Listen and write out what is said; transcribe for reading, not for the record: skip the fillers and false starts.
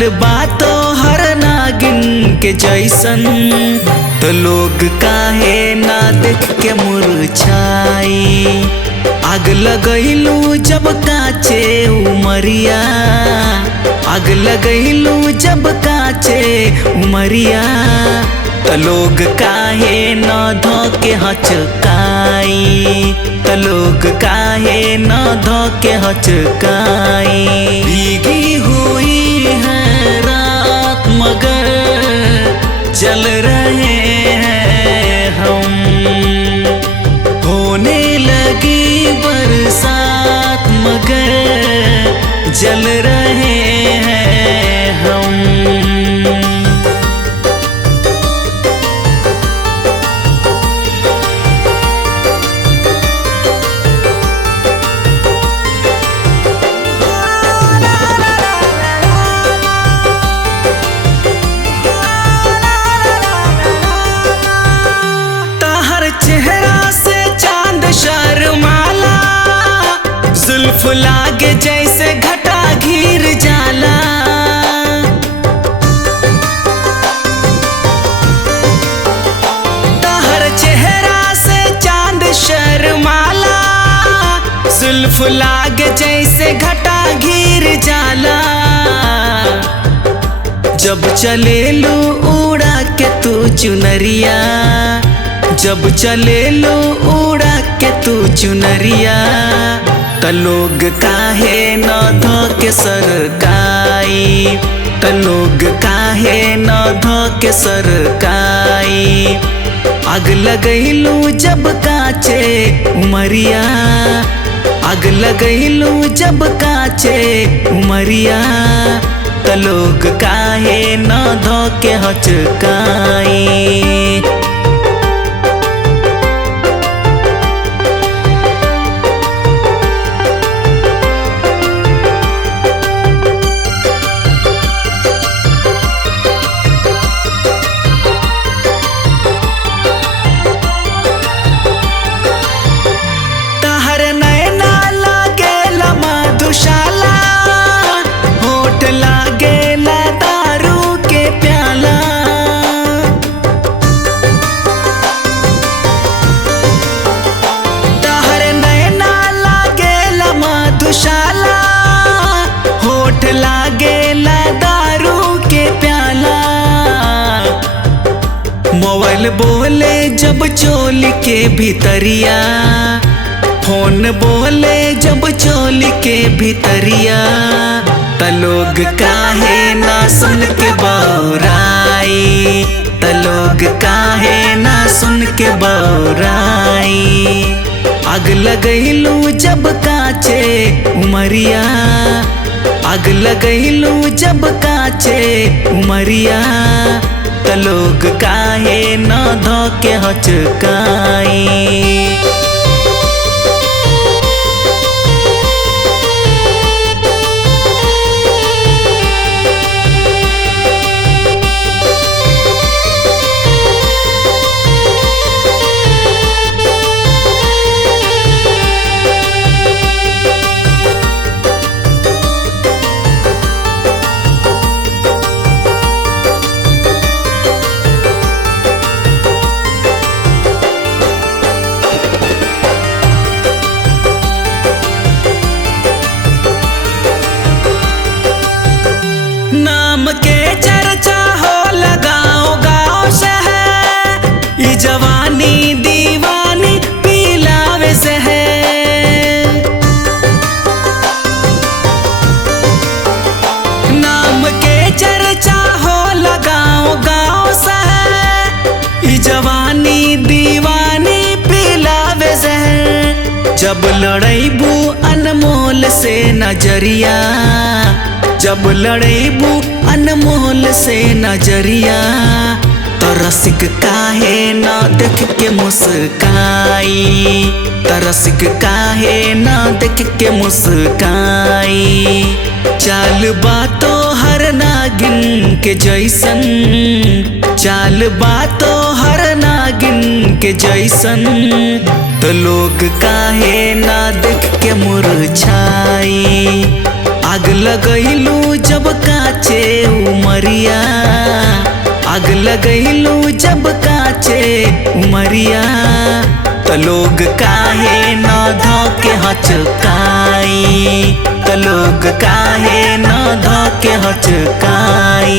चाल बातो हर नागिन के जैसन, तो लोग काहे ना देख के मुरझाई। आग लगैलू जब काचे उमरिया, आग लगैलू जब काचे उमरिया, तो लोग काहे न धोके हचकाई, तो लोग काहे न धोके हचकाई। भीगी हुई है रात मगर जल रहे हैं हम, होने लगी बरसात मगर जल रहे हैं हम। शर्माला जुल्फ लागे जैसे घटा घिर जाला, तहर चेहरा से चांद शर्माला, जुल्फ लागे जैसे घटा घिर जाला। जब चले लू उड़ा के तू चुनरिया, जब चले लो उड़ा के तू चुनरिया, त लोग काहे न धोके सरकाई, त लोग काहे न धोके सरकाई। आग लगैलू जब काचे उमरिया, आग लगैलू जब काचे उमरिया, त लोग काहे न धोके हचकाई। होठ लागेला दारू के प्याला, मोबाइल बोले जब चोल के भीतरिया, फोन बोले जब चोल के भीतरिया, त लोग काहे ना सुन के बौराई, त लोग काहे ना सुन के बौराई। आग लगैलू जब काचे उमरिया, आग लगैलू जब काचे उमरिया, त लोग काहे न धोके हचकाई। नाम के चर्चा हो लगाओ गाँव शहर, ई जवानी दीवानी पिलावे से है। नाम के चर्चा हो लगाओ गाँव शहर, ई जवानी दीवानी पिलावे से है। जब लड़ैबू अनमोल से नजरिया, जब लड़ैबू अनमोल से नजरिया, तो रसिक काहे ना देख के मुस्काई, तो रसिक काहे ना देख के मुस्काई। चाल बातो हर नागिन के जैसन, चाल बातो हर नागिन के जैसन, तो लोग काहे ना देख के मुरझाई। आग लगैलू जब काचे उमरिया, आग लगैलू जब काचे उमरिया, त लोग काहे न धोके हचकाई, त लोग काहे न धोके हचकाई।